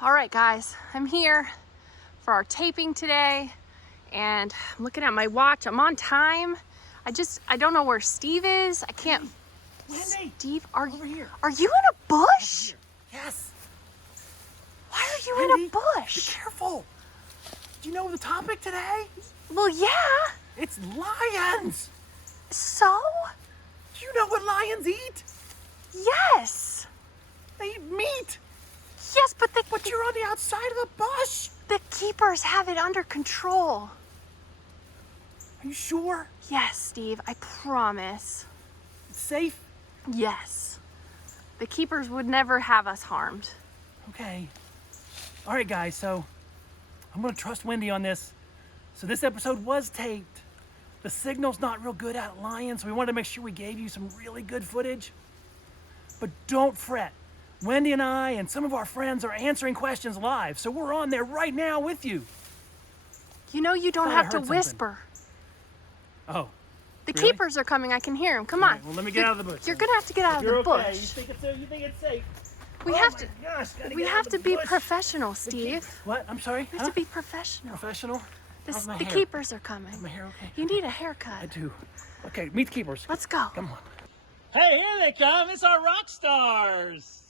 All right, guys, I'm here for our taping today, and I'm looking at my watch. I'm on time. I don't know where Steve is. I can't. Wendy, Steve, over here. Are you in a bush? Yes. Why are you Wendy, in a bush? Be careful. Do you know the topic today? Well, yeah. It's lions. So? Do you know what lions eat? Yes. They eat meat. Yes, but But you're on the outside of the bush. the keepers have it under control. Are you sure? Yes, Steve, I promise. It's safe? Yes. The keepers would never have us harmed. Okay. All right, guys, so I'm going to trust Wendy on this. So this episode was taped. The signal's not real good at lions, so we wanted to make sure we gave you some really good footage. But don't fret. Wendy and I and some of our friends are answering questions live, so we're on there right now with you. You know you don't Thought I have to heard something. whisper. Oh. The Really? keepers are coming. I can hear them. Come All on. right, well, let me get out of the bush. You're gonna have to get out of You're the okay. bush. You think it's safe? We Oh have my to. gosh, gotta We get out have of to the be bush. professional, Steve. What? I'm sorry? We have to be professional. Professional? How's my The hair? keepers are coming. My hair okay? You need a I haircut. do. Okay, meet the keepers. Let's go. Come on. Hey, here they come. It's our rock stars.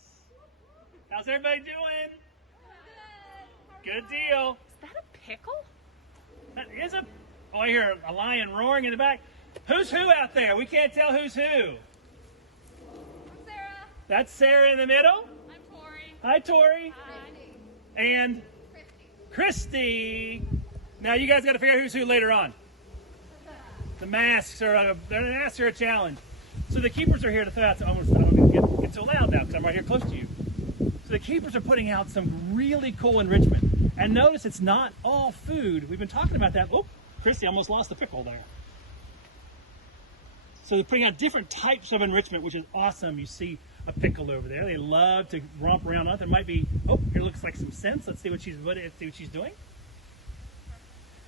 How's everybody doing? Good deal. Is that a pickle? That is a... Oh, I hear a lion roaring in the back. Who's who out there? We can't tell who's who. I'm Sarah. That's Sarah in the middle. I'm Tori. Hi, Tori. Hi. And Christy. Now, you guys got to figure out who's who later on. The masks are a challenge. So the keepers are here to throw out some... I don't get so loud now because I'm right here close to you. So the keepers are putting out some really cool enrichment. And notice it's not all food. We've been talking about that. Oh, Christy almost lost the pickle there. So they're putting out different types of enrichment, which is awesome. You see a pickle over there. They love to romp around on it. There might be, oh, here looks like some scents. Let's see what she's doing.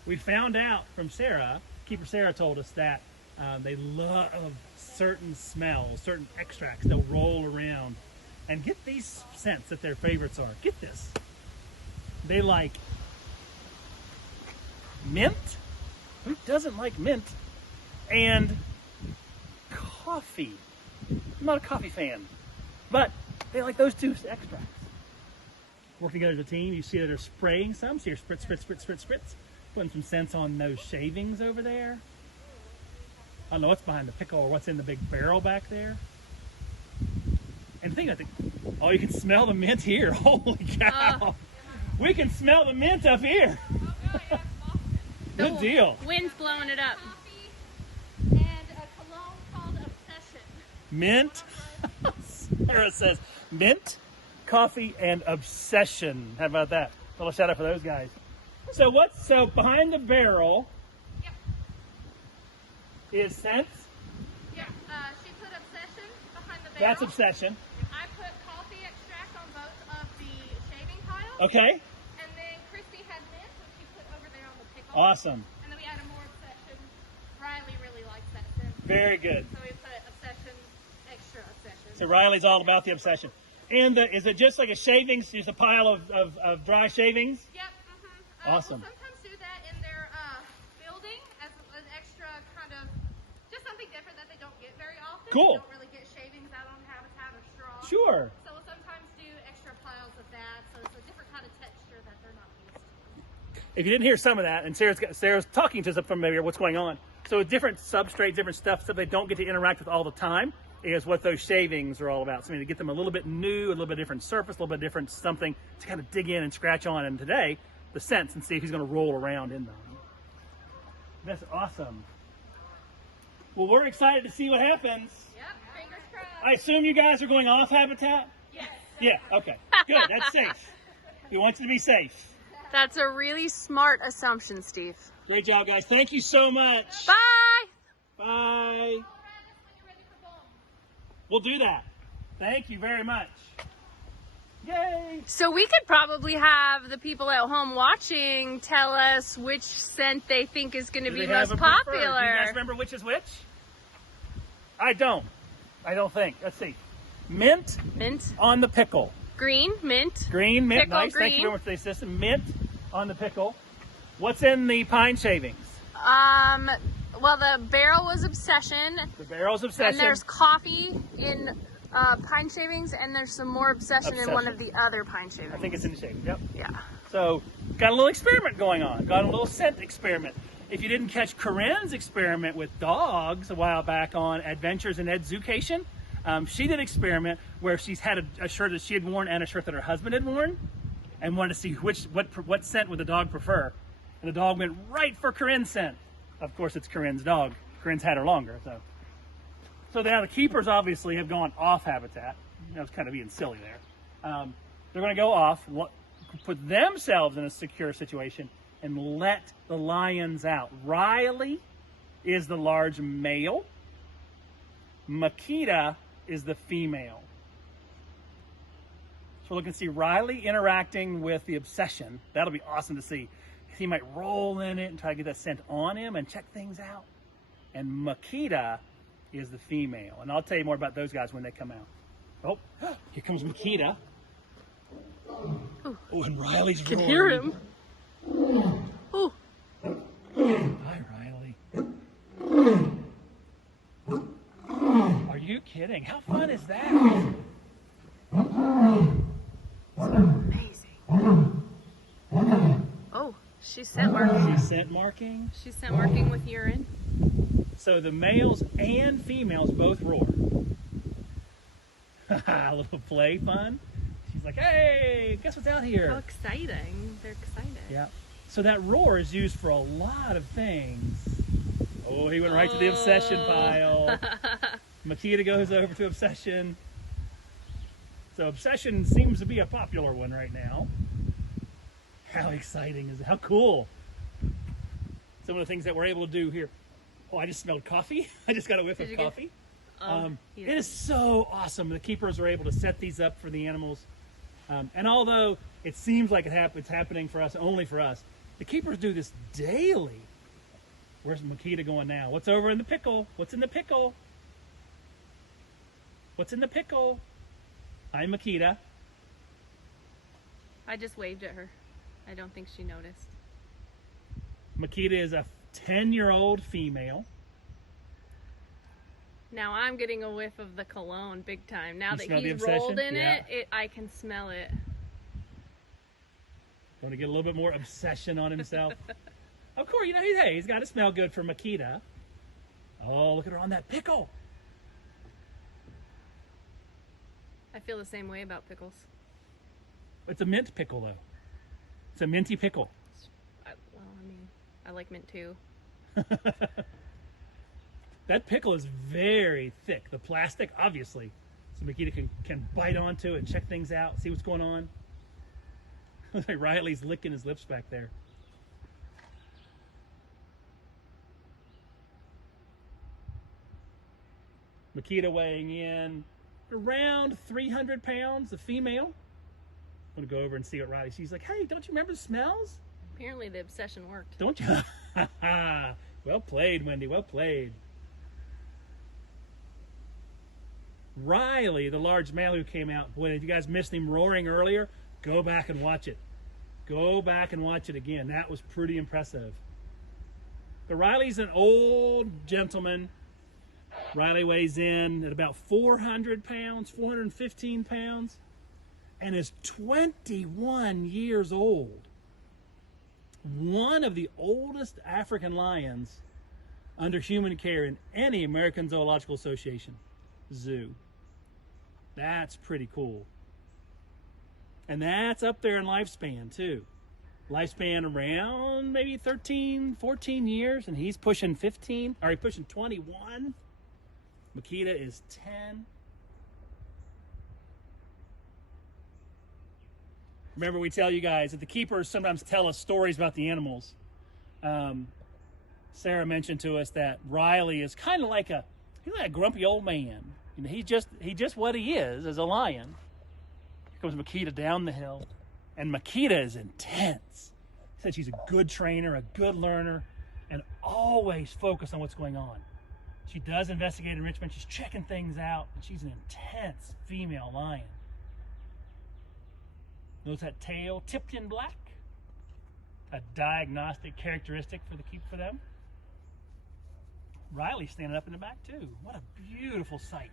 We found out from Sarah, Keeper Sarah told us that they love certain smells, certain extracts. They'll roll around and get these scents that their favorites are. Get this. They like mint. Who doesn't like mint? And coffee. I'm not a coffee fan, but they like those two extracts. Working together as a team, you see that they're spraying some. See, spritz, spritz, spritz, spritz, spritz. Putting some scents on those shavings over there. I don't know what's behind the pickle or what's in the big barrel back there. And think about it. Oh, you can smell the mint here. Holy cow. We can smell the mint up here. Good deal. Wind's blowing it up. Coffee and a cologne called Obsession. Mint. Sarah says mint, coffee, and obsession. How about that? A little shout out for those guys. So behind the barrel Yep. is scents? Yeah. She put Obsession behind the barrel. That's obsession. I put coffee extract on both of the shaving piles. Okay. And then Christy had mint, which she put over there on the pickle. Awesome. And then we added more Obsession. Riley really likes that scent. Very good. So we put Obsession, extra Obsession. So Riley's all about the obsession. And is it just like a shavings, just a pile of dry shavings? Yep. Awesome. We'll sometimes do that in their building as an extra kind of, just something different that they don't get very often. Cool. They don't really get shavings out on habitat or straw. Sure. So we'll sometimes do extra piles of that. So it's a different kind of texture that they're not used to. If you didn't hear some of that, and Sarah's talking to us from maybe what's going on. So different substrates, different stuff they don't get to interact with all the time is what those shavings are all about. So to get them a little bit new, a little bit different surface, a little bit different something to kind of dig in and scratch on. And today, the scents and see if he's going to roll around in them. That's awesome. Well, we're excited to see what happens. Yep. Fingers crossed. I assume you guys are going off habitat? Yes. Yeah, okay. Good, that's safe. We want you to be safe. That's a really smart assumption, Steve. Great job, guys. Thank you so much. Bye. Bye. Call Radis when you're ready for boom. We'll do that. Thank you very much. Yay! So we could probably have the people at home watching tell us which scent they think is going to Do be they have most a preferred? popular. Do you guys remember which is which? I don't think. Let's see. Mint Mint, on the pickle. Green, mint. Green, mint, Pickle nice. Thank you green. very much for the assistance. Mint on the pickle. What's in the pine shavings? Well, the barrel was Obsession. The barrel's Obsession. And there's coffee in pine shavings, and there's some more Obsession in one of the other pine shavings. I think it's in the shavings, yep. Yeah. So, got a little experiment going on. Got a little scent experiment. If you didn't catch Corinne's experiment with dogs a while back on Adventures in Education, she did an experiment where she's had a shirt that she had worn and a shirt that her husband had worn, and wanted to see what scent would the dog prefer. And the dog went right for Corinne's scent. Of course, it's Corinne's dog. Corinne's had her longer, so now the keepers obviously have gone off habitat. That was kind of being silly there. They're going to go off, put themselves in a secure situation, and let the lions out. Riley is the large male. Makita is the female. So we're looking to see Riley interacting with the Obsession. That'll be awesome to see. He might roll in it and try to get that scent on him and check things out. And Makita is the female. And I'll tell you more about those guys when they come out. Oh, here comes Makita. Oh, and Riley's roaring. Can hear him. Oh. Hi, Riley. Are you kidding? How fun is that? Amazing. Oh, she's scent marking. She's scent marking. She's scent marking with urine. So the males and females both roar. A little play fun. She's like, hey, guess what's out here? How exciting. They're excited. Yeah. So that roar is used for a lot of things. Oh, he went right to the Obsession pile. Makita goes over to Obsession. So Obsession seems to be a popular one right now. How exciting is it? How cool. Some of the things that we're able to do here. Oh, I just smelled coffee. I just got a whiff of coffee. It is so awesome. The keepers are able to set these up for the animals. And although it seems like it's happening for us, only for us, the keepers do this daily. Where's Makita going now? What's over in the pickle? What's in the pickle? What's in the pickle? Hi, Makita. I just waved at her. I don't think she noticed. Makita is a 10-year-old female. Now I'm getting a whiff of the cologne big time. Now You that smell the he's Obsession? rolled in Yeah. it, I can smell it. Want to get a little bit more Obsession on himself. Of course, he's got to smell good for Makita. Oh, look at her on that pickle. I feel the same way about pickles. It's a mint pickle, though. It's a minty pickle. I like mint too. That pickle is very thick. The plastic, obviously. So Makita can bite onto it and check things out, see what's going on. Looks like Riley's licking his lips back there. Makita weighing in around 300 pounds, the female. I'm going to go over and see what Riley, she's like, hey, don't you remember the smells? Apparently the Obsession worked. Don't you? Well played, Wendy, well played. Riley, the large male who came out, boy, if you guys missed him roaring earlier, go back and watch it. Go back and watch it again. That was pretty impressive. But Riley's an old gentleman. Riley weighs in at about 400 pounds, 415 pounds, and is 21 years old. One of the oldest African lions under human care in any American Zoological Association zoo. That's pretty cool. And that's up there in lifespan too. Lifespan around maybe 13, 14 years, and he's pushing 15, or he's pushing 21. Makita is 10. Remember, we tell you guys that the keepers sometimes tell us stories about the animals. Sarah mentioned to us that Riley is kind of like a grumpy old man. You know, he's just what he is as a lion. Here comes Makita down the hill, and Makita is intense. He said she's a good trainer, a good learner, and always focused on what's going on. She does investigate enrichment. She's checking things out, and she's an intense female lion. Notice that tail tipped in black. A diagnostic characteristic for the keep for them. Riley's standing up in the back too. What a beautiful sight.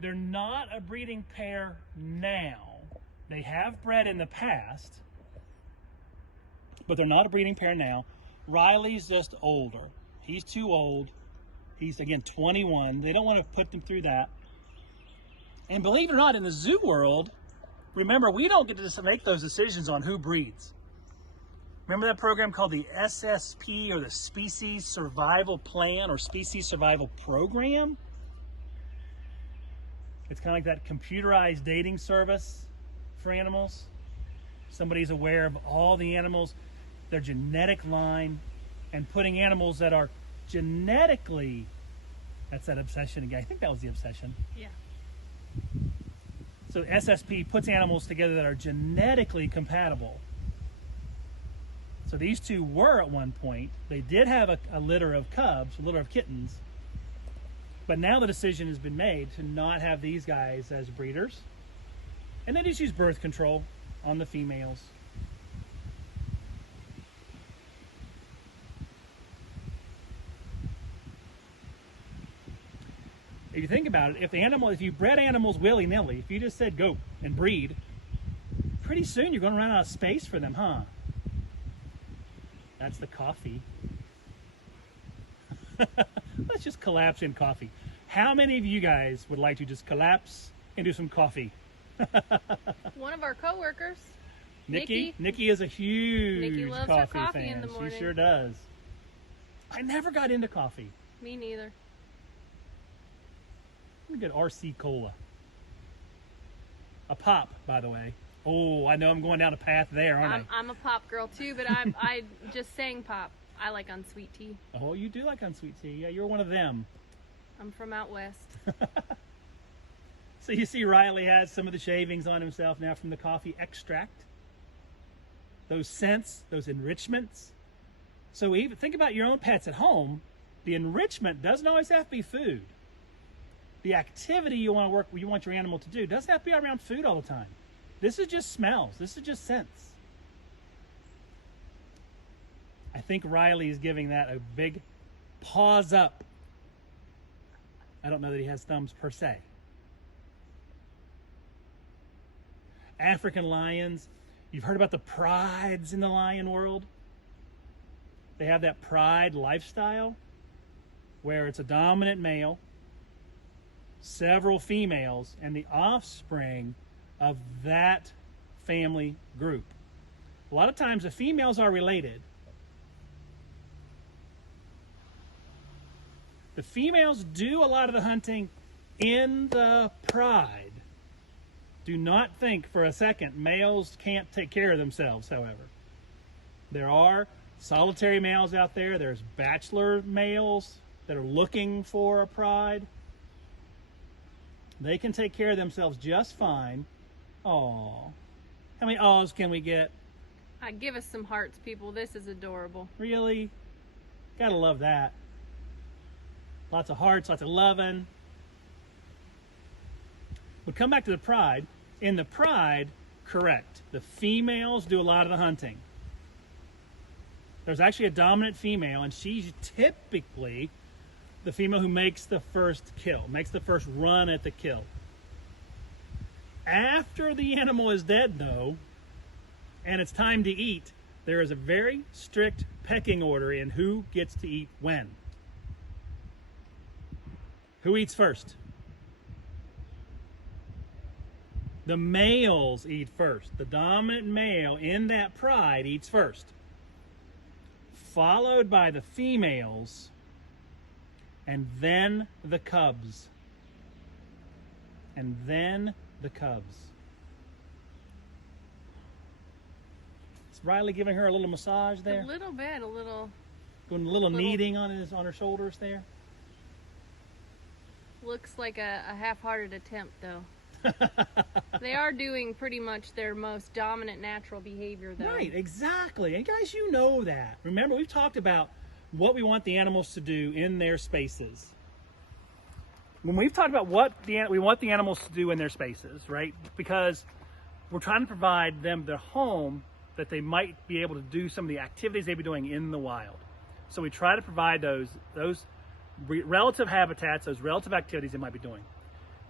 They're not a breeding pair now. They have bred in the past, but they're not a breeding pair now. Riley's just older. He's too old. He's, again, 21. They don't want to put them through that. And believe it or not, in the zoo world, remember, we don't get to just make those decisions on who breeds. Remember that program called the SSP, or the Species Survival Plan, or Species Survival Program? It's kind of like that computerized dating service for animals. Somebody's aware of all the animals, their genetic line, and putting animals that are genetically, that's that obsession again. I think that was the obsession. Yeah. So SSP puts animals together that are genetically compatible. So these two were at one point. They did have a litter of cubs, a litter of kittens. But now the decision has been made to not have these guys as breeders. And they just use birth control on the females. If you think about it, if you bred animals willy-nilly, if you just said go and breed, pretty soon you're going to run out of space for them, huh? That's the coffee. Let's just collapse in coffee. How many of you guys would like to just collapse into some coffee? One of our coworkers, Nikki is a huge Nikki loves coffee her coffee fan. in the morning. She sure does. I never got into coffee. Me neither. Let me get RC Cola. A pop, by the way. Oh, I know I'm going down a path there, aren't I? I'm a pop girl too, but I just sang pop. I like unsweet tea. Oh, you do like unsweet tea. Yeah, you're one of them. I'm from out west. So you see Riley has some of the shavings on himself now from the coffee extract. Those scents, those enrichments. So even think about your own pets at home. The enrichment doesn't always have to be food. The activity you want your animal to do doesn't have to be around food all the time. This is just smells. This is just scents. I think Riley is giving that a big paws up. I don't know that he has thumbs per se. African lions. You've heard about the prides in the lion world. They have that pride lifestyle where it's a dominant male, several females, and the offspring of that family group. A lot of times the females are related. The females do a lot of the hunting in the pride. Do not think for a second males can't take care of themselves, however. There are solitary males out there. There's bachelor males that are looking for a pride. They can take care of themselves just fine. Aw. How many awes can we get? Give us some hearts, people. This is adorable. Really? Gotta love that. Lots of hearts, lots of loving. We'll come back to the pride. In the pride, correct. The females do a lot of the hunting. There's actually a dominant female, and she's typically the female who makes the first kill, makes the first run at the kill. After the animal is dead, though, and it's time to eat, there is a very strict pecking order in who gets to eat when. Who eats first? The males eat first. The dominant male in that pride eats first, followed by the females, and then the cubs. And then the cubs. Is Riley giving her a little massage there? A little bit, a little. Doing a little kneading on her shoulders there. Looks like a half-hearted attempt, though. They are doing pretty much their most dominant natural behavior, though. Right, exactly. And guys, you know that. Remember, we've talked about what we want the animals to do in their spaces. when we've talked about what we want the animals to do in their spaces, right? Because we're trying to provide them their home that they might be able to do some of the activities they'd be doing in the wild. So we try to provide those relative habitats, those relative activities they might be doing.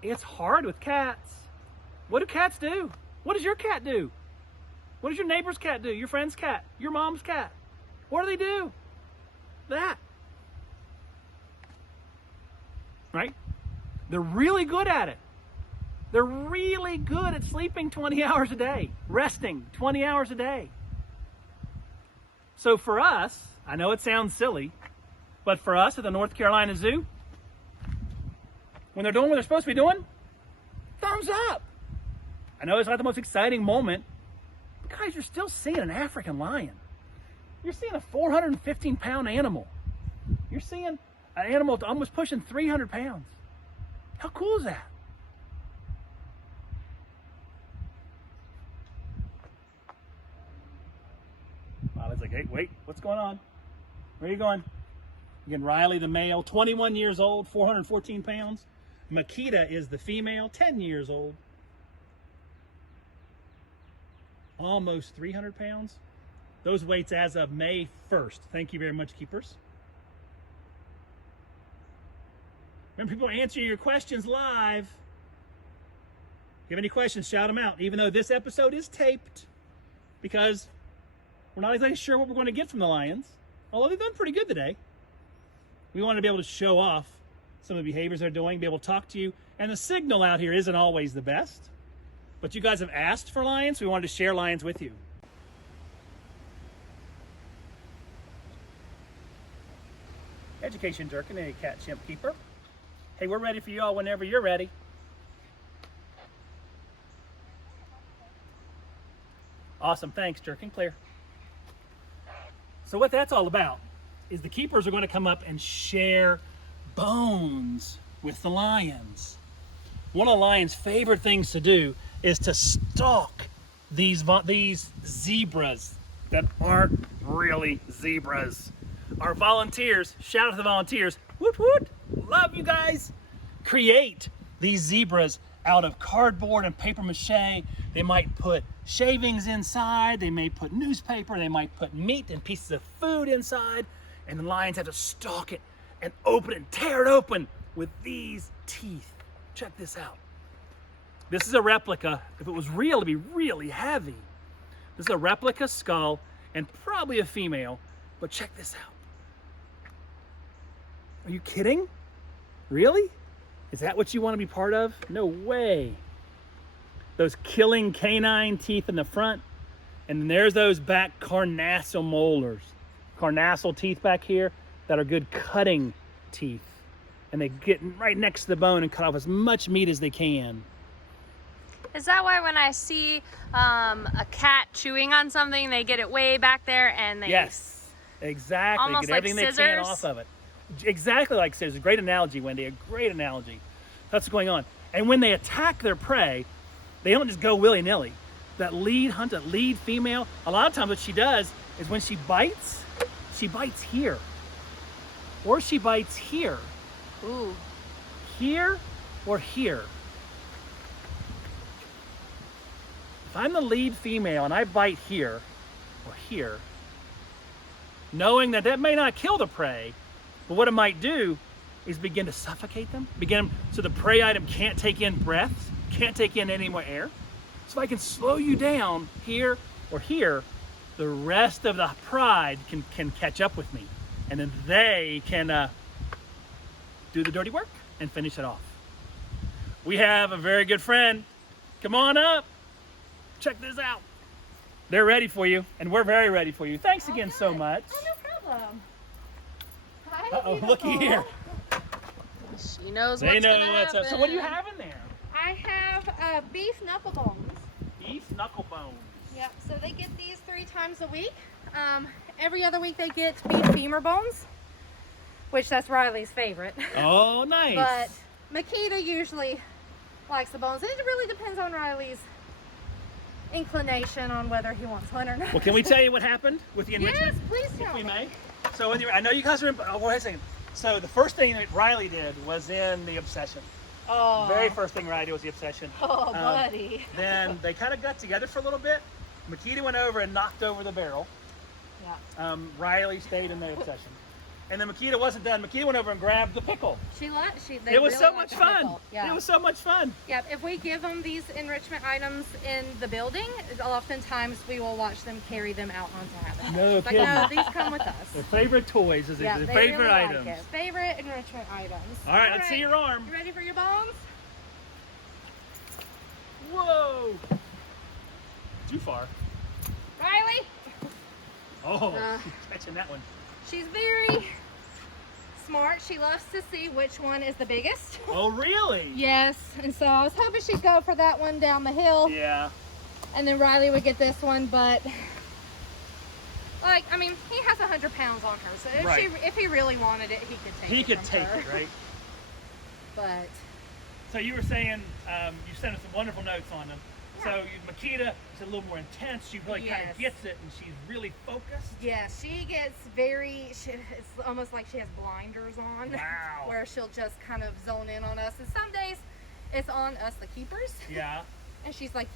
It's hard with cats. What do cats do? What does your cat do? What does your neighbor's cat do? Your friend's cat? Your mom's cat? What do they do? That. Right? They're really good at it. They're really good at sleeping 20 hours a day, resting 20 hours a day. So for us, I know it sounds silly, but for us at the North Carolina Zoo, when they're doing what they're supposed to be doing, thumbs up. I know it's not the most exciting moment, but guys, you're still seeing an African lion. You're seeing a 415-pound animal. You're seeing an animal almost pushing 300 pounds. How cool is that? Riley's like, hey, wait, what's going on? Where are you going? Again, Riley, the male, 21 years old, 414 pounds. Makita is the female, 10 years old. Almost 300 pounds. Those weights as of May 1st. Thank you very much, keepers. Remember, people answer your questions live. If you have any questions, shout them out. Even though this episode is taped, because we're not exactly sure what we're going to get from the lions. Although they've done pretty good today. We want to be able to show off some of the behaviors they're doing, be able to talk to you. And the signal out here isn't always the best. But you guys have asked for lions, so we wanted to share lions with you. Education Durkin, a cat chimp keeper. Hey, we're ready for you all whenever you're ready. Awesome, thanks, Durkin. Clear. So what that's all about is the keepers are going to come up and share bones with the lions. One of the lions' favorite things to do is to stalk these zebras that aren't really zebras. Our volunteers, shout out to the volunteers, woot woot, love you guys, create these zebras out of cardboard and paper mache. They might put shavings inside, they may put newspaper, they might put meat and pieces of food inside, and the lions have to stalk it and open it and tear it open with these teeth. Check this out. This is a replica. If it was real, it'd be really heavy. This is a replica skull and probably a female, but check this out. Are you kidding? Really? Is that what you want to be part of? No way. Those killing canine teeth in the front, and then there's those back carnassial molars. Carnassial teeth back here that are good cutting teeth. And they get right next to the bone and cut off as much meat as they can. Is that why when I see a cat chewing on something, they get it way back there and they... Yes, exactly. Almost get everything like they can scissors? off of it. Exactly like scissors. Great analogy, Wendy. A great analogy. That's what's going on. And when they attack their prey, they don't just go willy-nilly. That lead hunt, that lead female, a lot of times what she does is when she bites here. Or she bites here. Ooh. Here or here. If I'm the lead female and I bite here or here, knowing that that may not kill the prey, but what it might do is begin to suffocate them, so the prey item can't take in breaths, can't take in any more air. So if I can slow you down here or here, the rest of the pride can catch up with me, and then they can do the dirty work and finish it off. We have a very good friend. Come on up. Check this out. They're ready for you, and we're very ready for you. Thanks again so much. Oh, no problem. Hi, Uh-oh, beautiful. looky here. She knows They what's know gonna what's happen. up. So what do you have in there? I have beef knuckle bones. Beef knuckle bones. Yep, so they get these 3 times a week. Every other week they get beef femur bones, which that's Riley's favorite. Oh, nice. But Makita usually likes the bones. And it really depends on Riley's inclination on whether he wants one or not. Well, can we tell you what happened with the enrichment? Yes, please If tell we me. may. So I know you guys are. Oh, wait a second. So the first thing that Riley did was in the obsession. Oh. The very first thing Riley did was the obsession. Oh, buddy. Then they kind of got together for a little bit. Makita went over and knocked over the barrel. Yeah. Riley stayed in the obsession. And then Makita wasn't done. Makita went over and grabbed the pickle. They It was really so like much the fun. pickle. Yeah. It was so much fun. Yeah, if we give them these enrichment items in the building, oftentimes we will watch them carry them out onto habitat. No Like, kidding. no, these come with us. Their favorite toys is Yeah, their they favorite really items. Like it. Favorite enrichment items. All right, let's see your arm. You ready for your bones? Whoa! Too far. Riley? Oh, Uh. she's catching that one. She's very smart. She loves to see which one is the biggest. Oh, really? Yes, and so I was hoping she'd go for that one down the hill, Yeah. and then Riley would get this one, but like, I mean, he has 100 pounds on her, so Right. if he really wanted it, he could take it. He could from take her. it, right? But So you were saying you sent us some wonderful notes on them. So Makita is a little more intense. She really kind Yes. of gets it, and she's really focused. yeah, she gets it's almost like she has blinders on. Wow. Where she'll just kind of zone in on us, and some days it's on us, the keepers. Yeah. And she's like,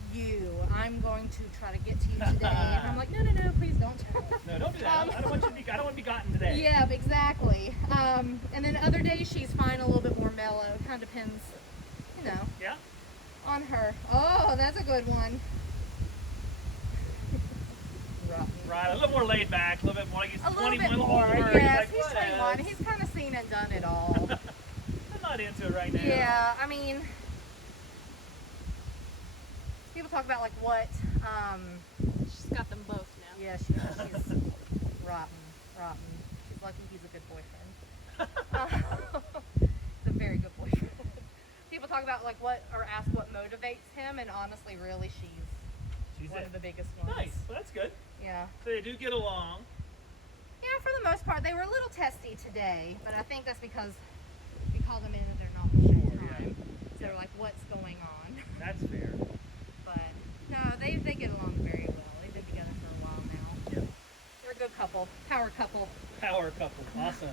I'm going to try to get to you today. And I'm like, no, please don't. No, don't do that. I don't want you to be. I don't want to be gotten today. Yeah, exactly. And then other days she's fine, a little bit more mellow. Kind of depends, Yeah. on her. Oh, that's a good one. Right. A little more laid back. A little bit more. Like he's A little 21 bit or more. older. Yes, He's he's like, 21. "Whatevs." He's kind of seen and done it all. I'm not into it right now. Yeah, I mean, people talk about like what. She's got them both now. Yeah, she's rotten. She's lucky he's a good boyfriend. He's a very good boyfriend. People talk about like or ask what motivates him, and honestly, really, she's one it. of the biggest ones. Nice. Well, that's good. Yeah. So they do get along. Yeah, for the most part, they were a little testy today, but I think that's because we call them in and they're not Sure, the yeah. time. So Yeah. they're like, what's going on? That's fair. But no, they get along very well. They've been together for a while now. Yeah. They're a good couple, power couple. Power couple. Awesome.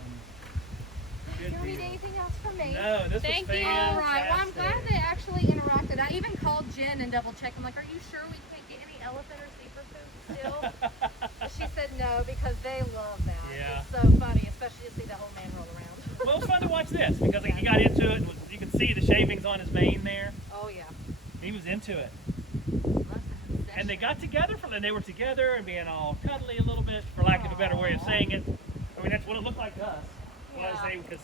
Good You don't need deal. anything else from me? No, this Thank was you. fantastic. All right. Well, I'm glad they actually interacted. I even called Jen and double checked. I'm like, are you sure we can't get any elephant or zebra food still? And she said no, because they love that. Yeah. It's so funny, especially to see the whole man roll around. Well, it was fun to watch this because he got into it. You could see the shavings on his mane there. Oh yeah. He was into it. Loves to have And they sessions. got together and they were together and being all cuddly a little bit, for lack of a better way of saying it. I mean, that's what it looked like to us. Yeah. Because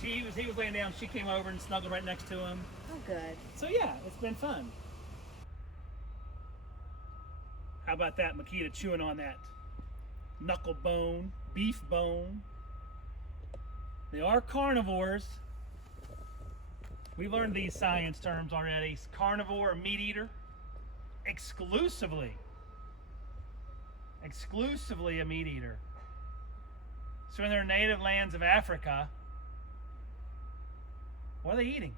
he was laying down, she came over and snuggled right next to him. Oh, good. So yeah, it's been fun. How about that, Makita chewing on that knuckle bone, beef bone. They are carnivores. We've learned these science terms already. Carnivore, meat eater, exclusively a meat eater. So in their native lands of Africa, what are they eating?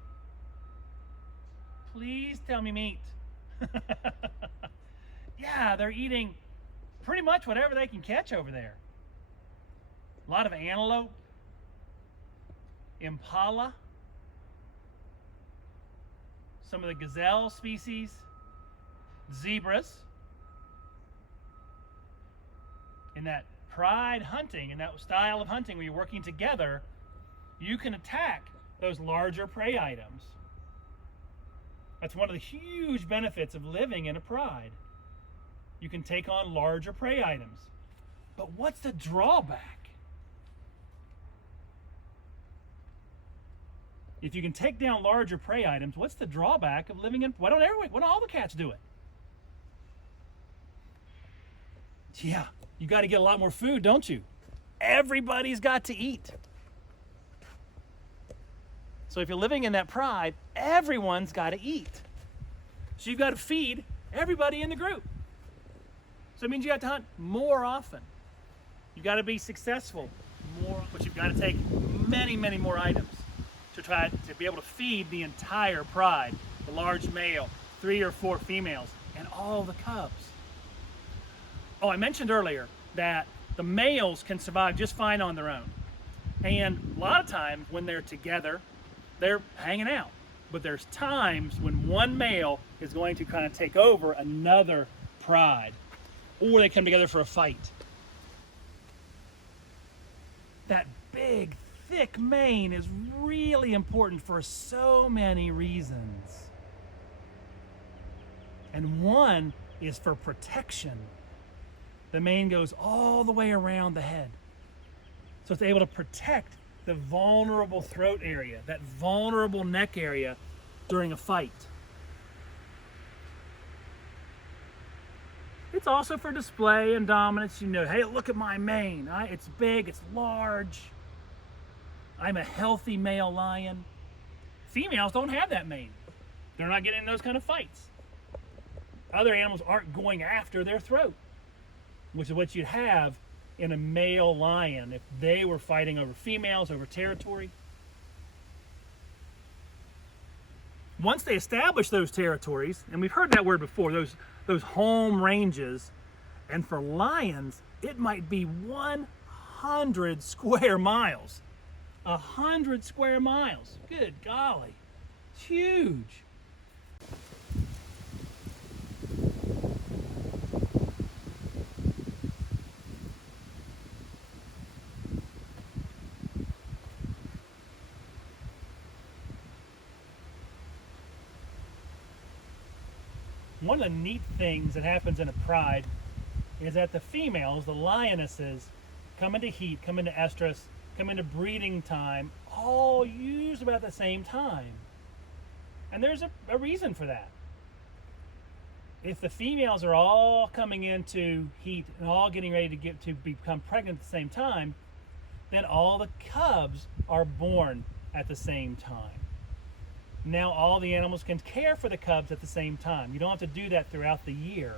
Please tell me meat. Yeah, they're eating pretty much whatever they can catch over there. A lot of antelope, impala, some of the gazelle species, zebras. In that pride hunting, in that style of hunting where you're working together, you can attack those larger prey items. That's one of the huge benefits of living in a pride. You can take on larger prey items. But what's the drawback? If you can take down larger prey items, what's the drawback of living in? Why don't all the cats do it? Yeah, you got to get a lot more food, don't you? Everybody's got to eat. So if you're living in that pride, everyone's got to eat. So you've got to feed everybody in the group. So it means you have to hunt more often. You've got to be successful more, but you've got to take many, many more items to try to be able to feed the entire pride, the large male, 3 or 4 females, and all the cubs. Oh, I mentioned earlier that the males can survive just fine on their own. And a lot of times when they're together, they're hanging out. But there's times when one male is going to kind of take over another pride, or they come together for a fight. That big, thick mane is really important for so many reasons. And one is for protection. The mane goes all the way around the head. So it's able to protect the vulnerable throat area, that vulnerable neck area during a fight. It's also for display and dominance. You know, hey, look at my mane. It's big, it's large. I'm a healthy male lion. Females don't have that mane. They're not getting in those kind of fights. Other animals aren't going after their throat, which is what you'd have in a male lion if they were fighting over females, over territory. Once they establish those territories, and we've heard that word before, those home ranges, and for lions, it might be 100 square miles. 100 square miles. Good golly. It's huge. One of the neat things that happens in a pride is that the females, the lionesses, come into heat, come into estrus, come into breeding time, all used about the same time. And there's a reason for that. If the females are all coming into heat and all getting ready to become pregnant at the same time, then all the cubs are born at the same time. Now all the animals can care for the cubs at the same time. You don't have to do that throughout the year.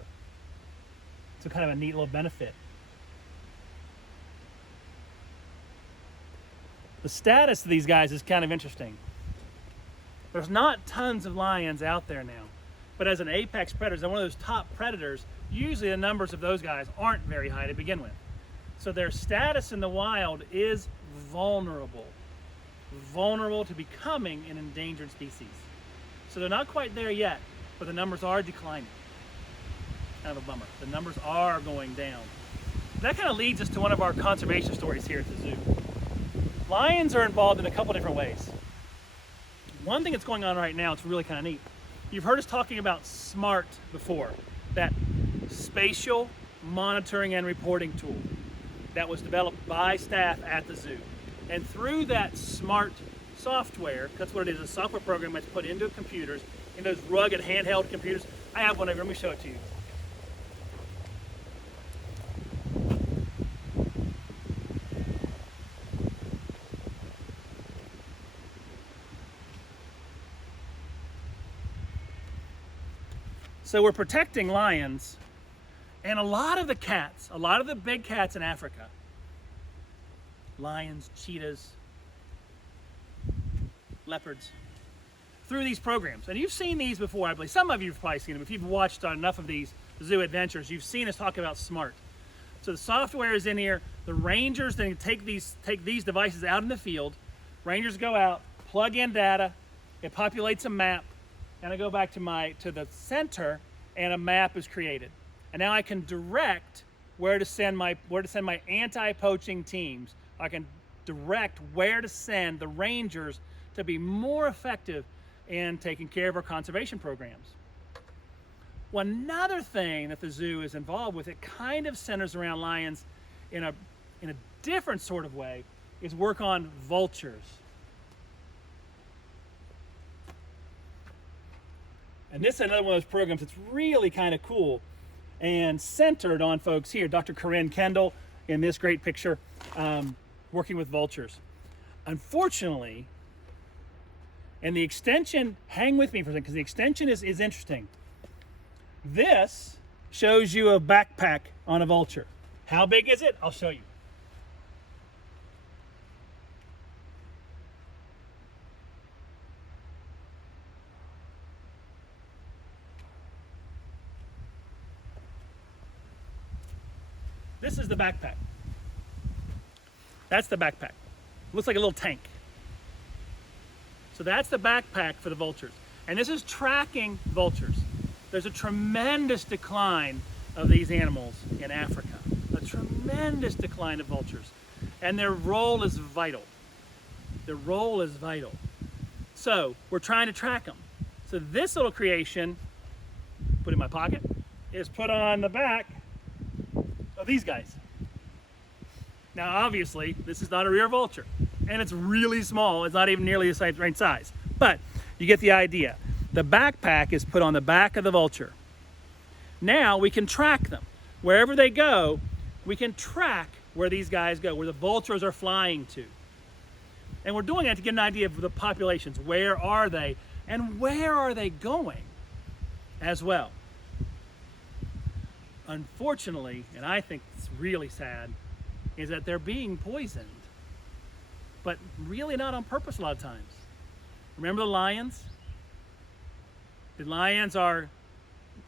It's kind of a neat little benefit. The status of these guys is kind of interesting. There's not tons of lions out there now, but as an apex predator, as one of those top predators, usually the numbers of those guys aren't very high to begin with. So their status in the wild is vulnerable to becoming an endangered species. So they're not quite there yet, but the numbers are declining. Kind of a bummer. The numbers are going down. That kind of leads us to one of our conservation stories here at the zoo. Lions are involved in a couple different ways. One thing that's going on right now, it's really kind of neat. You've heard us talking about SMART before, that spatial monitoring and reporting tool that was developed by staff at the zoo. And through that SMART software, that's what it is, a software program that's put into computers, in those rugged handheld computers. I have one over here, let me show it to you. So we're protecting lions and a lot of the cats, a lot of the big cats in Africa, lions, cheetahs, leopards, through these programs. And you've seen these before, I believe. Some of you have probably seen them. If you've watched enough of these Zoo EDventures, you've seen us talk about SMART. So the software is in here. The rangers then take these devices out in the field. Rangers go out, plug in data, it populates a map, and I go back to the center, and a map is created. And now I can direct where to send my anti-poaching teams. I can direct where to send the rangers to be more effective in taking care of our conservation programs. Well, another thing that the zoo is involved with, it kind of centers around lions in a different sort of way, is work on vultures. And this is another one of those programs that's really kind of cool and centered on folks here. Dr. Corinne Kendall in this great picture, working with vultures. Unfortunately, and the extension, hang with me for a second, because the extension is interesting. This shows you a backpack on a vulture. How big is it? I'll show you. This is the backpack. That's the backpack. looks like a little tank. So that's the backpack for the vultures. And this is tracking vultures. There's a tremendous decline of these animals in Africa. A tremendous decline of vultures. And their role is vital. Their role is vital. So we're trying to track them. So this little creation, put in my pocket, is put on the back of these guys. Now obviously, this is not a rear vulture. And it's really small. It's not even nearly the same size. But you get the idea. The backpack is put on the back of the vulture. Now we can track them. Wherever they go, we can track where these guys go, where the vultures are flying to. And we're doing that to get an idea of the populations. Where are they? And where are they going as well? Unfortunately, and I think it's really sad, is that they're being poisoned. But really not on purpose a lot of times. Remember the lions? The lions are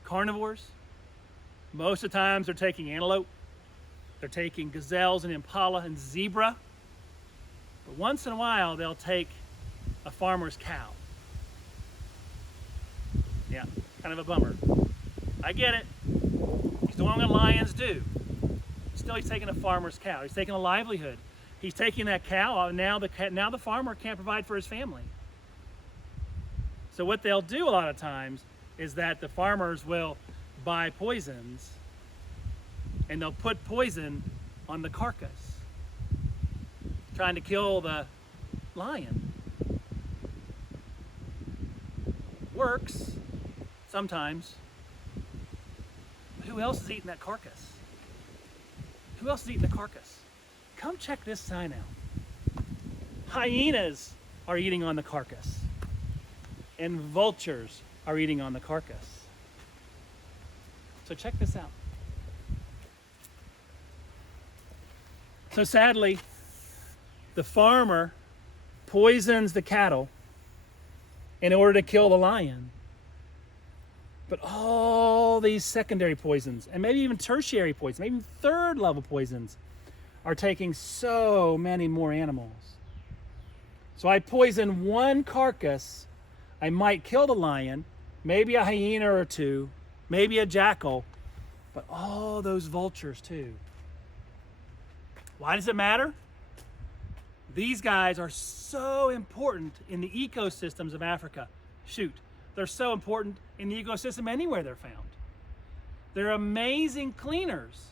carnivores. Most of the times they're taking antelope. They're taking gazelles and impala and zebra. But once in a while they'll take a farmer's cow. Yeah, kind of a bummer. I get it. He's doing what lions do. Still, he's taking a farmer's cow. He's taking a livelihood. He's taking that cow, and now the farmer can't provide for his family. So what they'll do a lot of times is that the farmers will buy poisons, and they'll put poison on the carcass, trying to kill the lion. Works sometimes. But who else is eating that carcass? Who else is eating the carcass? Come check this sign out. Hyenas are eating on the carcass. And vultures are eating on the carcass. So check this out. So sadly, the farmer poisons the cattle in order to kill the lion. But all these secondary poisons, and maybe even tertiary poisons, maybe even third level poisons, are taking so many more animals. So I poison one carcass, I might kill the lion, maybe a hyena or two, maybe a jackal, but all those vultures too. Why does it matter? These guys are so important in the ecosystems of Africa. Shoot, they're so important in the ecosystem anywhere they're found. They're amazing cleaners.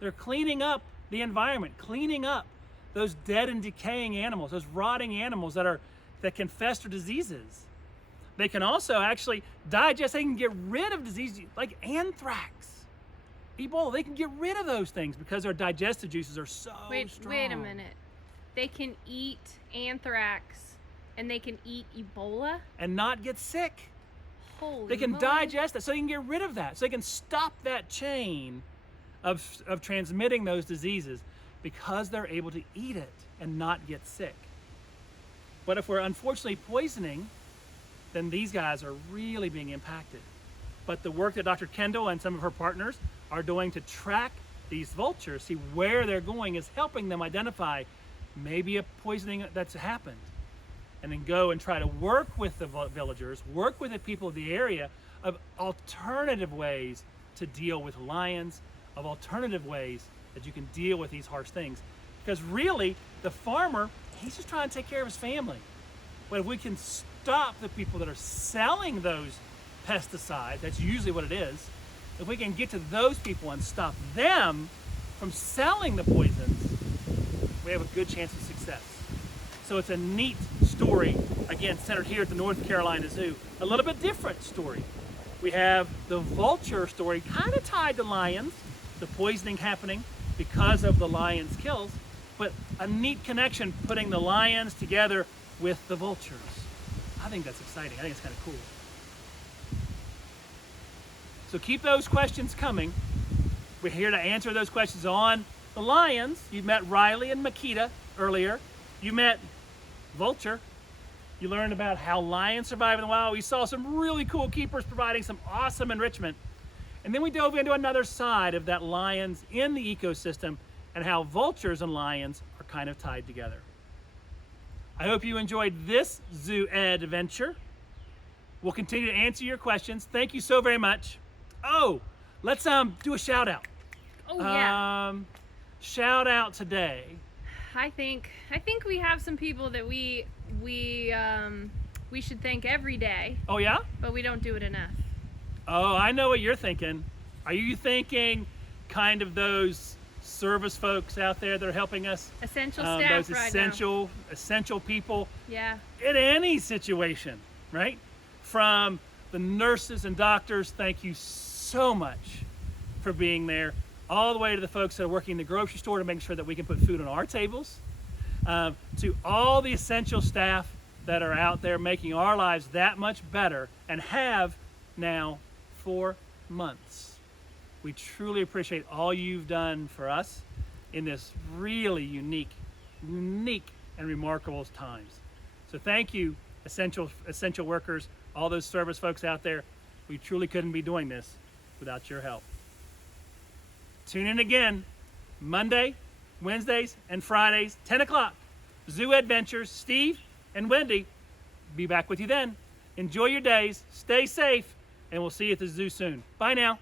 They're cleaning up the environment, cleaning up those dead and decaying animals, those rotting animals that can fester diseases. They can also actually digest, they can get rid of diseases like anthrax, Ebola. They can get rid of those things because their digestive juices are so strong. Wait a minute. They can eat anthrax and they can eat Ebola? And not get sick. Holy They can moly. digest that, so they can get rid of that. So they can stop that chain of transmitting those diseases because they're able to eat it and not get sick. But if we're unfortunately poisoning, then these guys are really being impacted. But the work that Dr. Kendall and some of her partners are doing to track these vultures, see where they're going, is helping them identify maybe a poisoning that's happened. And then go and try to work with the villagers, work with the people of the area of alternative ways to deal with lions, of alternative ways that you can deal with these harsh things. Because really, the farmer, he's just trying to take care of his family. But if we can stop the people that are selling those pesticides, that's usually what it is, if we can get to those people and stop them from selling the poisons, we have a good chance of success. So it's a neat story, again, centered here at the North Carolina Zoo. A little bit different story. We have the vulture story, kind of tied to lions, the poisoning happening because of the lions' kills, but a neat connection putting the lions together with the vultures. I think that's exciting. I think it's kind of cool. So keep those questions coming. We're here to answer those questions on the lions. You met Riley and Makita earlier. You met Vulture. You learned about how lions survive in the wild. We saw some really cool keepers providing some awesome enrichment. And then we dove into another side of that lions in the ecosystem and how vultures and lions are kind of tied together. I hope you enjoyed this Zoo EDventure. We'll continue to answer your questions. Thank you so very much. Oh, let's do a shout out. Oh yeah. Shout out today. I think we have some people that we should thank every day, Oh yeah? but we don't do it enough. Oh, I know what you're thinking. Are you thinking kind of those service folks out there that are helping us? Essential staff Those right essential people now. Yeah. in any situation, right? From the nurses and doctors, thank you so much for being there, all the way to the folks that are working in the grocery store to make sure that we can put food on our tables, to all the essential staff that are out there making our lives that much better and have now for months. We truly appreciate all you've done for us in this really unique and remarkable times. So thank you, essential workers, all those service folks out there. We truly couldn't be doing this without your help. Tune in again Monday, Wednesdays, and Fridays, 10 o'clock. Zoo EDventures, Steve and Wendy, be back with you then. Enjoy your days, stay safe, and we'll see you at the zoo soon. Bye now.